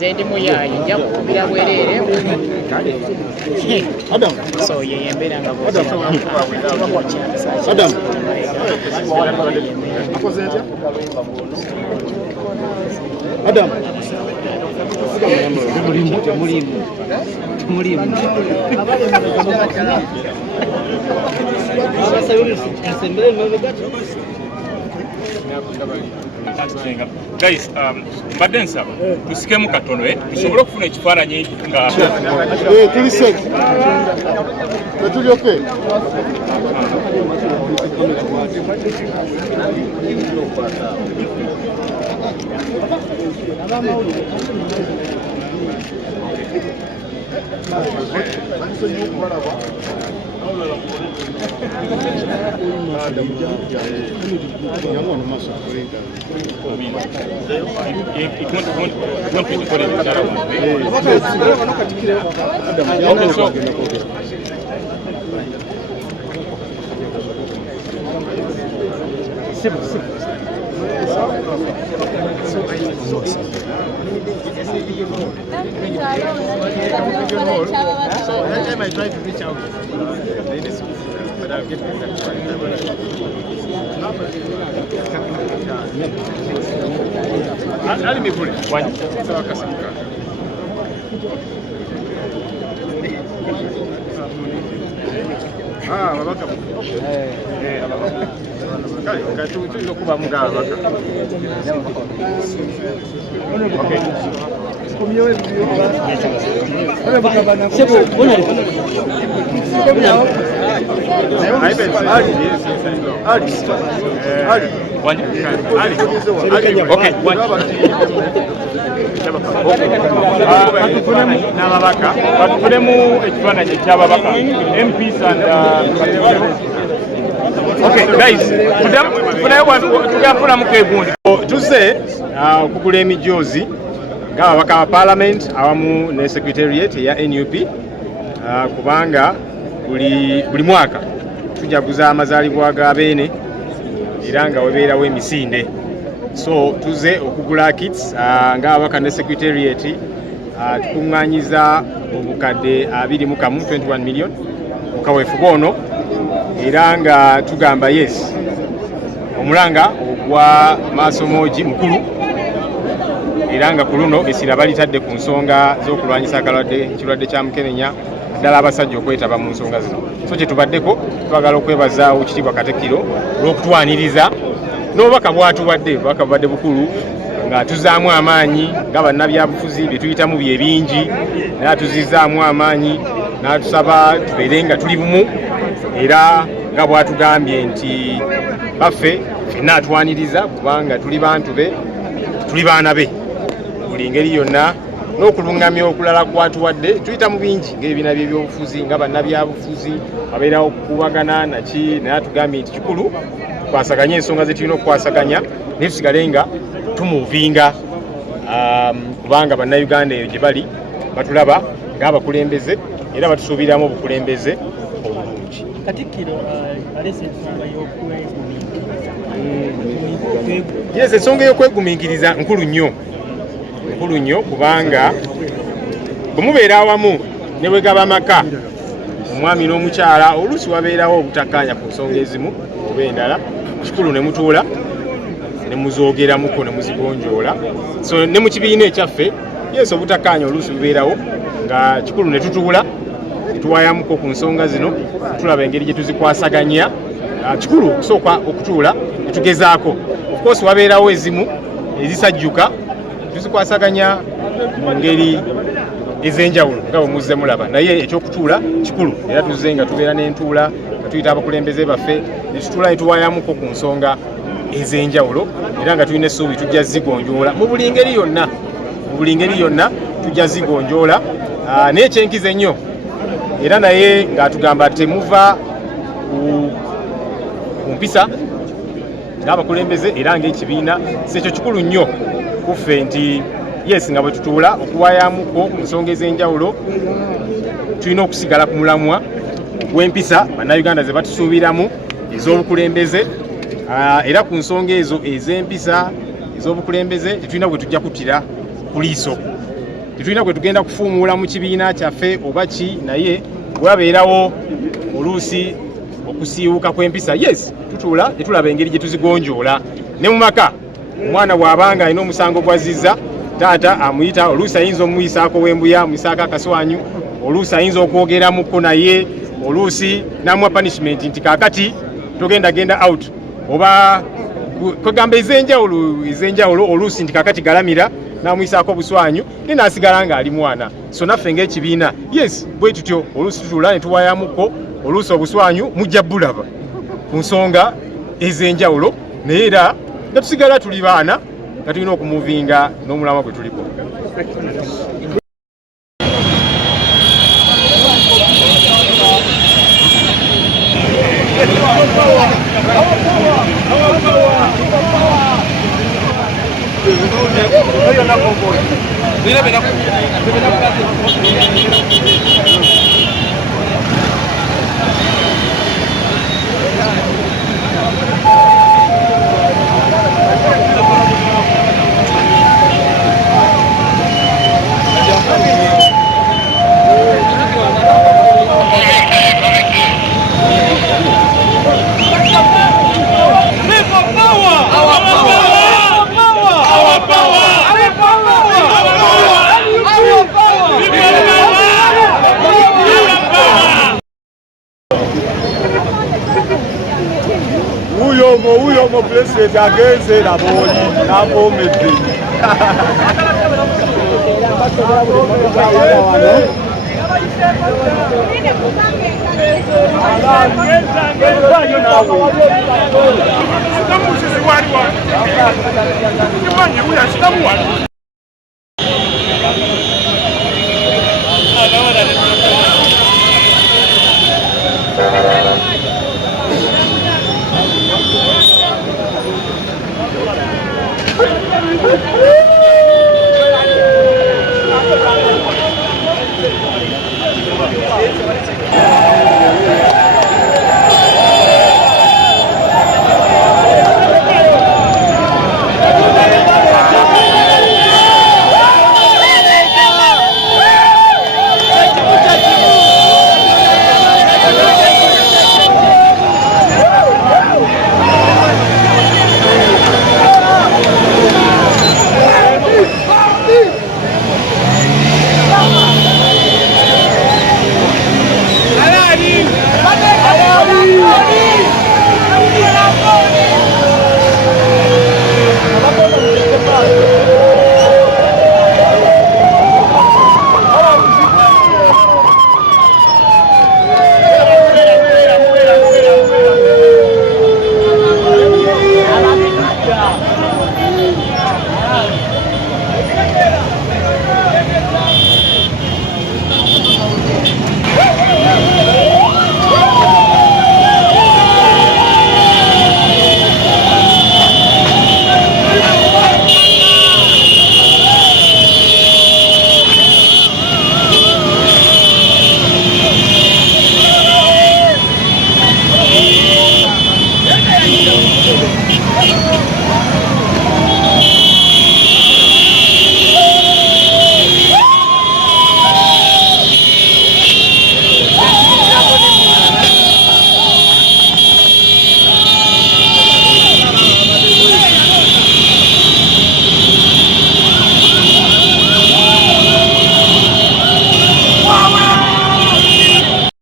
Zendi muyayi nja kukubira bwerere Adam so yeye mbera nga boza Adam Adam mulimu guys, Badensa, tusikemu katono tusobole okufuna ekifaananyi nga tuli set. Tuli okay. I try to reach out. But I'll get I'll be fully. One. Babaka. Katutuzo kuba muga babaka. Okay. Okay, guys, tuze okugula Emijoozi ng'ababaka ba Parliament awamu ne Secretariat ya NUP kubanga buli mwaka tujaguza amazaalibwa ga Beene era nga webeerawo emisinde, so tuze okugula kits ng'ababaka ne Secretariat tukuŋŋaanyiza obukadde 21 million mu kaweefube ono era nga tugamba yes omulanga ogwa Maasomogi mukulu era nga ku luno essira balitadde ku nsonga z'okulwanyisa ekirwadde kya mukenenya ddala abasajja okwetaba mu nsonga zino. So kye tubaddeko twagala okwebaza Oweekitiibwa Katikkiro olw'okutwaniriza n'obubaka bwatuwadde, obubaka bubadde bukulu nga tuzaamu amaanyi nga bannabyabufuzi bye tuyitamu bye bingi naye atuzizaamu amaanyi n'atusaba tubeere nga tuli bumu era nga bwatugambye nti baffe ffenna atwaniriza kubanga tuli bantu be, tuli baana be buli ngeri yonna, n'okulungamya okulala kwatuwadde tuyita mu bingi ng'ebibiina by'ebyobufuzi nga bannabyabufuzi abeerawo okukubagana naki, naye atugambye nti kikulu tukwasaganye ensonga ze tulina okukwasaganya naye tusigale nga tumuvinga kubanga bannayuganda eyo gye bali batulaba ng'abakulembeze era batusuubiramu obukulembeze obulungi. Katikkiro alese ensonga y'okwegumiikiriza. Yes, ensonga y'okwegumiikiriza nkulu nnyo kubanga bwe mubeera awamu ne bwe gaba amaka omwami n'omukyala oluusi wabeerawo obutakkaanya ku nsonga ezimu oba endala, kikulu ne mutuula ne muzoogeramuko ne muzigonjoola. So ne mu kibiina ekyaffe yes obutakkaanya oluusi bubeerawo nga kikulu ne tutuula tuwayamuko ku nsonga zino tulaba engeri gye tuzikwasaganya. Kikulu okusooka okutuula tugezaako of course wabeerawo ezimu ezisajjuka tuzikwasaganya mu ngeri ez'enjawulo nga bwe muzze mulaba naye ekyokutuula kikulu era tuzze nga tubeera n'entuula nga tuyita abakulembeze baffe ne tutuula ne tuwaayamuko ku nsonga ez'enjawulo era nga tulina essuubi tujja zigonjoola mu buli ngeri yonna tujja zigonjoola naye ekyenkiza ennyo era naye ng'atugamba temuva ku mpisa ng'abakulembeze era ng'ekibiina sekyo kikulu nnyo kuffe nti yes nga bwe tutuula okuwaayamuko ku nsonga ez'enjawulo tulina okusigala ku mulamwa gw'empisa bannayuganda ze batusuubiramu ez'obukulembeze era ku nsonga ezo ez'empisa ez'obukulembeze tetulina bwe tujja kuttira ku liiso tetulina bwe tugenda kufuumuula mu kibiina kyaffe oba ki naye bwabeerawo oluusi okusiiwuka kw'empisa yes tutuula tetulaba engeri gye tuzigonjoola ne mu maka omwana bw'abanga alina omusango gw'azizza taata amuyita oluusi ayinza omuyisaako w'embuya amuyisaako akaswanyu oluusi ayinza okwogeramuko naye oluusi n'amuwa punishment nti kaakati togenda out oba kwegamba ez'enjawulo oluusi nti kaakati galamira n'amuyisaako obuswanyu naye n'asigala ng'ali mwana so naffe ng'ekibiina yes bwe tutyo oluusi tutuula ne tuwaayamuko oluusi obuswanyu mujja bulaba ku nsonga ez'enjawulo naye era nga tusigala tuli baana nga tulina okumuvinga n'omulamwa gwe tuliko. Huyo mo president agenze na boli na pomebe.